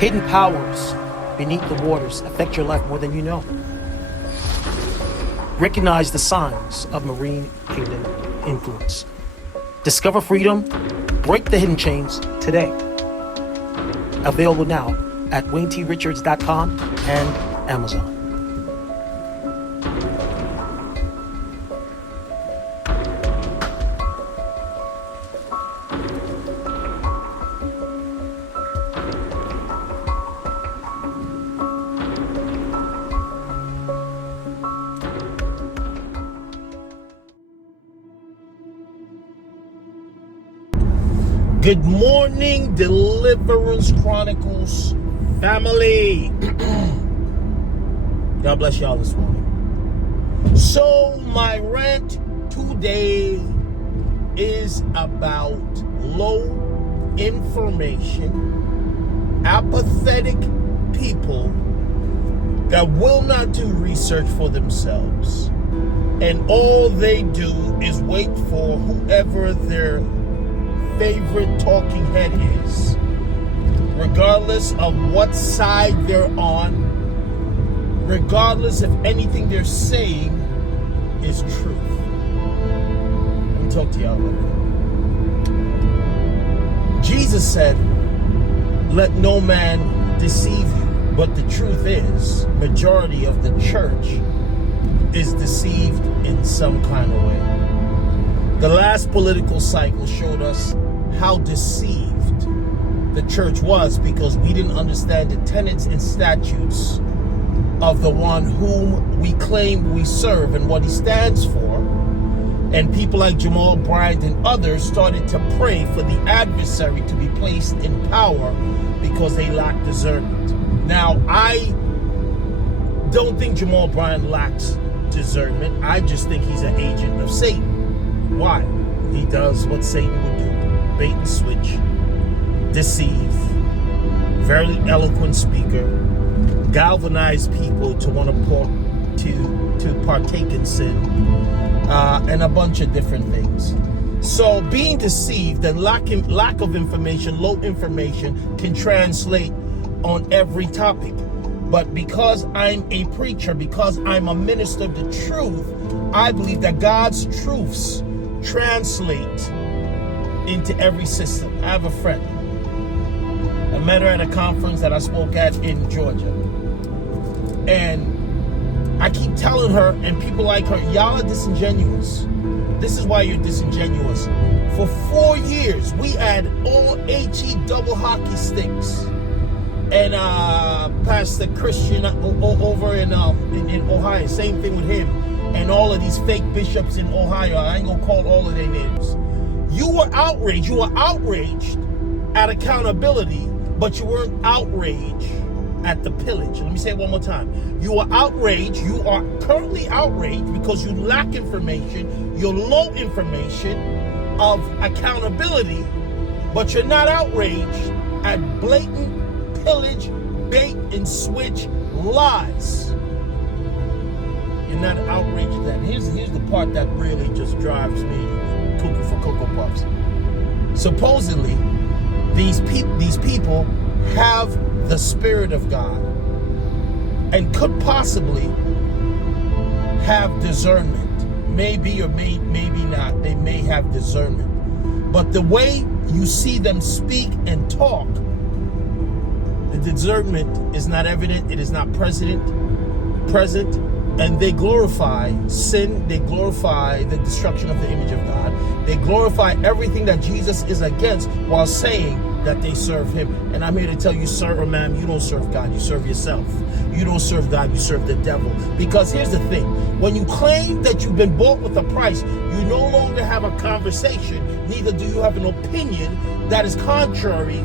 Hidden powers beneath the waters affect your life more than you know. Recognize the signs of marine kingdom influence. Discover freedom, break the hidden chains today. Available now at waynetrichards.com and Amazon. Good morning, Deliverance Chronicles family. God bless y'all this morning. So my rant today is about low information, apathetic people that will not do research for themselves. And all they do is wait for whoever their favorite talking head is, regardless of what side they're on, regardless if anything they're saying is truth. Let me talk to y'all about it. Jesus said, let no man deceive you. But the truth is, majority of the church is deceived in some kind of way. The last political cycle showed us how deceived the church was because we didn't understand the tenets and statutes of the one whom we claim we serve and what he stands for. And people like Jamal Bryant and others started to pray for the adversary to be placed in power because they lack discernment. Now, I don't think Jamal Bryant lacks discernment. I just think he's an agent of Satan. Why? He does what Satan would do. Bait and switch, deceive, very eloquent speaker, galvanize people to want to partake in sin, and a bunch of different things. So being deceived and lack of information, low information can translate on every topic. But because I'm a preacher, because I'm a minister of the truth, I believe that God's truths translate into every system. I have a friend. I met her at a conference that I spoke at in Georgia. And I keep telling her, and people like her, y'all are disingenuous. This is why you're disingenuous. For 4 years, we had all HE double hockey sticks. And Pastor Christian over in Ohio, same thing with him. And all of these fake bishops in Ohio, I ain't gonna call all of their names. You were outraged. You were outraged at accountability, but you weren't outraged at the pillage. Let me say it one more time. You are outraged. You are currently outraged because you lack information. You're low information of accountability, but you're not outraged at blatant pillage, bait and switch lies. You're not outraged at that. Here's the part that really just drives me cuckoo for Cocoa Puffs. Supposedly, these people have the Spirit of God and could possibly have discernment. Maybe or maybe not. They may have discernment. But the way you see them speak and talk, the discernment is not evident. It is not present. And they glorify sin. They glorify the destruction of the image of God. They glorify everything that Jesus is against while saying that they serve him. And I'm here to tell you, sir or ma'am, you don't serve God. You serve yourself. You don't serve God. You serve the devil. Because here's the thing. When you claim that you've been bought with a price, you no longer have a conversation. Neither do you have an opinion that is contrary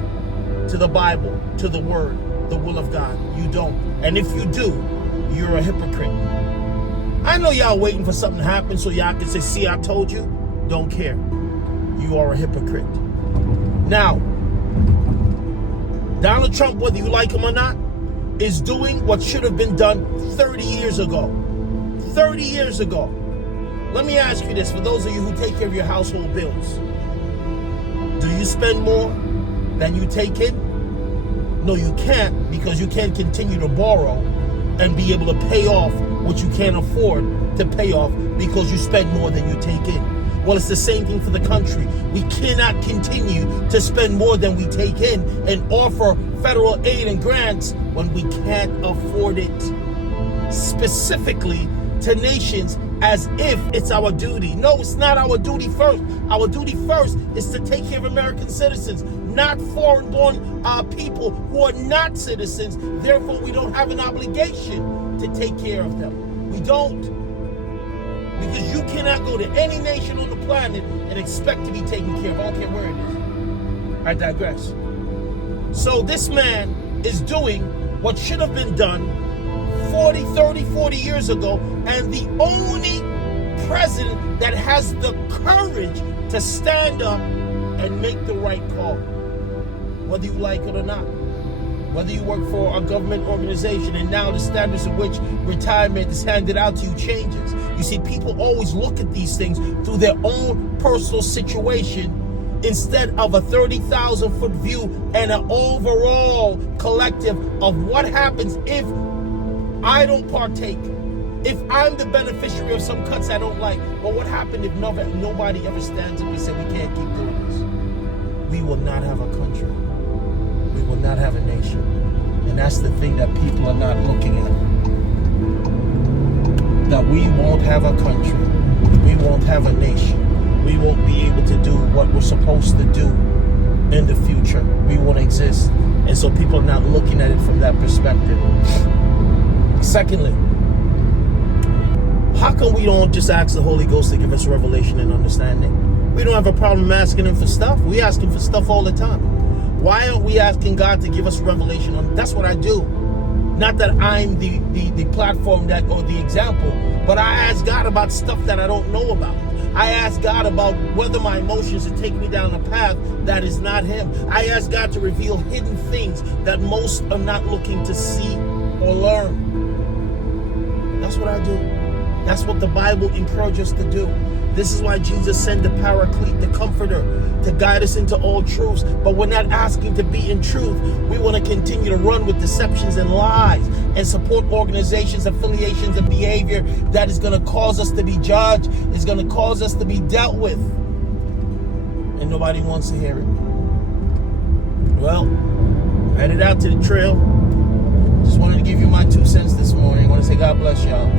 to the Bible, to the word, the will of God. You don't. And if you do, you're a hypocrite. I know y'all waiting for something to happen so y'all can say, see, I told you. Don't care. You are a hypocrite. Now, Donald Trump, whether you like him or not, is doing what should have been done 30 years ago. 30 years ago. Let me ask you this, for those of you who take care of your household bills. Do you spend more than you take in? No, you can't, because you can't continue to borrow and be able to pay off what you can't afford to pay off because you spend more than you take in. Well, it's the same thing for the country. We cannot continue to spend more than we take in and offer federal aid and grants when we can't afford it. Specifically to nations as if it's our duty. No, it's not our duty first. Our duty first is to take care of American citizens, not foreign-born people who are not citizens. Therefore, we don't have an obligation to take care of them. We don't. Because you cannot go to any nation on the planet and expect to be taken care of. I don't care where it is. I digress. So this man is doing what should have been done 40 years ago, and the only president that has the courage to stand up and make the right call, whether you like it or not. Whether you work for a government organization and now the standards of which retirement is handed out to you changes. You see, people always look at these things through their own personal situation instead of a 30,000-foot view and an overall collective of what happens if I don't partake, if I'm the beneficiary of some cuts I don't like. But what happened if nobody ever stands up and says we can't keep doing this? We will not have a country. We will not have a nation. And that's the thing that people are not looking at. That we won't have a country. We won't have a nation. We won't be able to do what we're supposed to do in the future. We won't exist. And so people are not looking at it from that perspective. Secondly, how come we don't just ask the Holy Ghost to give us revelation and understanding? We don't have a problem asking him for stuff. We ask him for stuff all the time. Why aren't we asking God to give us revelation? That's what I do. Not that I'm the platform that or the example, but I ask God about stuff that I don't know about. I ask God about whether my emotions are taking me down a path that is not him. I ask God to reveal hidden things that most are not looking to see or learn. That's what I do. That's what the Bible encourages us to do. This is why Jesus sent the Paraclete, the Comforter, to guide us into all truths. But we're not asking to be in truth. We want to continue to run with deceptions and lies and support organizations, affiliations, and behavior that is going to cause us to be judged, is going to cause us to be dealt with. And nobody wants to hear it. Well, headed out to the trail. Just wanted to give you my 2 cents this morning. I want to say God bless y'all.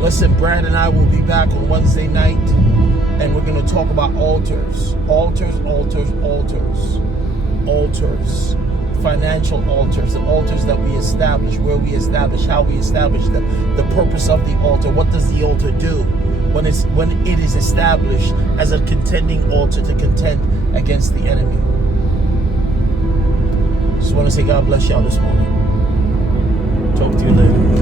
Listen, Brad and I will be back on Wednesday night, and we're going to talk about altars. Altars. Financial altars. The altars that we establish, where we establish, how we establish them. The purpose of the altar. What does the altar do when it is established as a contending altar to contend against the enemy? Just want to say God bless y'all this morning. Talk to you later.